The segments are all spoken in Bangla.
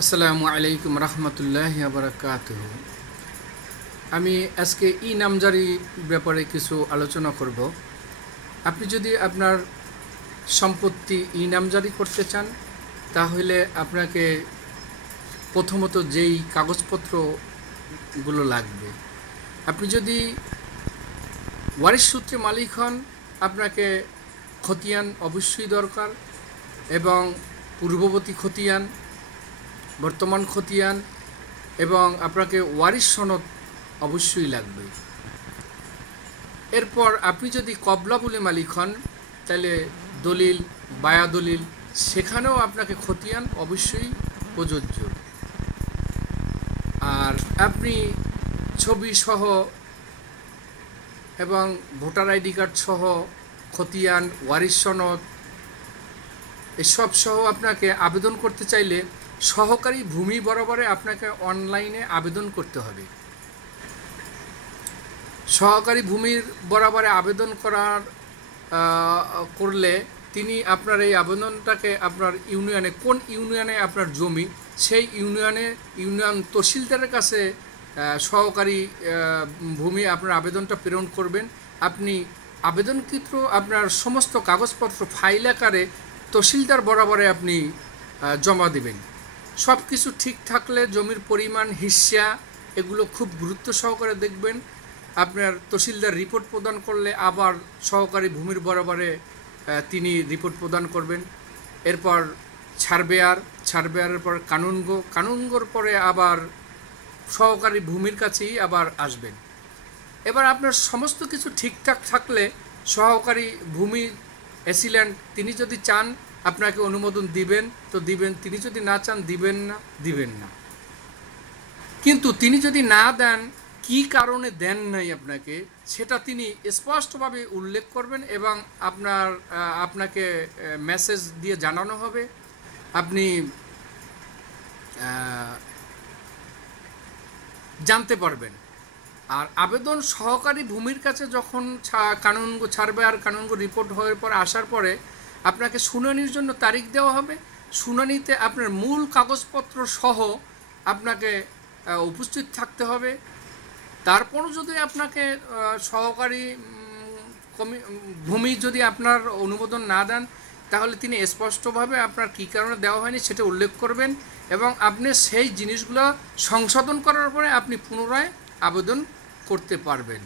আসসালামু আলাইকুম রহমতুল্লাহি বারাকাতুহু। আমি আজকে ই নামজারি ব্যাপারে কিছু আলোচনা করব। আপনি যদি আপনার সম্পত্তি ই নামজারি করতে চান, তাহলে আপনাকে প্রথমত যেই কাগজপত্রগুলো লাগবে, আপনি যদি ওয়ারিশ সূত্রে মালিক হন, আপনাকে খতিয়ান অবশ্যই দরকার, এবং পূর্ববর্তী খতিয়ান, বর্তমান খতিয়ান, এবং আপনাকে ওয়ারিশ সনদ অবশ্যই লাগবে। এরপর আপনি যদি কবলা বলে মালিক হন, তাহলে দলিল, বায়া দলিল, সেখানেও আপনাকে খতিয়ান অবশ্যই প্রযোজ্য। আর আপনি ছবি সহ এবং ভোটার আইডি কার্ড সহ খতিয়ান, ওয়ারিশ সনদ এসব সহ আপনাকে আবেদন করতে চাইলে সহকারী ভূমি বরাবরে আপনাকে অনলাইনে আবেদন করতে হবে। সহকারী ভূমির বরাবরে আবেদন করলে তিনি আপনার এই আবেদনটাকে আপনার ইউনিয়নে, কোন ইউনিয়নে আপনার জমি, সেই ইউনিয়ন তহসিলদারের কাছে সহকারী ভূমি আপনার আবেদনটা প্রেরণ করবেন। আপনি আবেদনকৃত আপনার সমস্ত কাগজপত্র ফাইল আকারে তহসিলদার বরাবরে আপনি জমা দেবেন। সব কিছু ঠিক থাকলে জমির পরিমাণ, হিস্সা, এগুলো খুব গুরুত্ব সহকারে দেখবেন। আপনার তহসিলদার রিপোর্ট প্রদান করলে আবার সহকারী ভূমির বরাবরে তিনি রিপোর্ট প্রদান করবেন। এরপর ছাড়বেয়ারের পর কানুনগোর পরে আবার সহকারী ভূমির কাছেই আবার আসবেন। এবার আপনার সমস্ত কিছু ঠিকঠাক থাকলে সহকারী ভূমি অ্যাসিল্যান্ট তিনি যদি চান আপনাকে অনুমোদন দিবেন তো দিবেন, তিনি যদি না চান দিবেন না। কিন্তু তিনি যদি না দেন, কি কারণে দেন নাই আপনাকে, সেটা তিনি স্পষ্টভাবে উল্লেখ করবেন এবং আপনাকে মেসেজ দিয়ে জানানো হবে। আপনি জানতে পারবেন। আর আবেদন সহকারী ভূমির কাছে যখন কানুনগো রিপোর্ট হওয়ার পর আসার পরে আপনাকে শুনানির জন্য তারিখ দেওয়া হবে। শুনানিতে আপনার মূল কাগজপত্র সহ আপনাকে উপস্থিত থাকতে হবে। তারপরও যদি আপনাকে সহকারী ভূমি যদি আপনার অনুমোদন না দেন, তাহলে তিনি স্পষ্টভাবে আপনার কী কারণে দেওয়া হয়নি সেটা উল্লেখ করবেন এবং আপনি সেই জিনিসগুলো সংশোধন করার পরে আপনি পুনরায় আবেদন করতে পারবেন।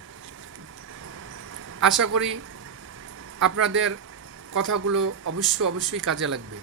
আশা করি আপনাদের কথাগুলো অবশ্যই কাজে লাগবে।